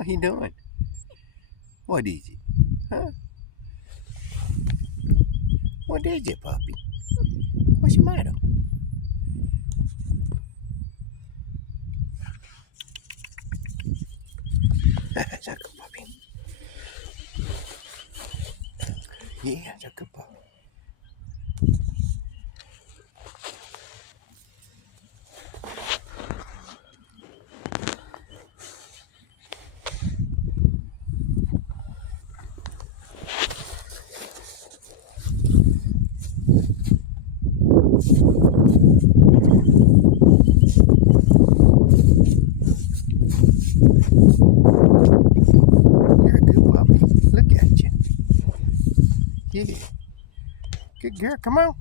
What he doing? What is it? Huh? What is it, puppy? What's the matter? That's a good puppy. Yeah, that's a good puppy. You're a good puppy. Look at you. Yeah. Good girl. Come on.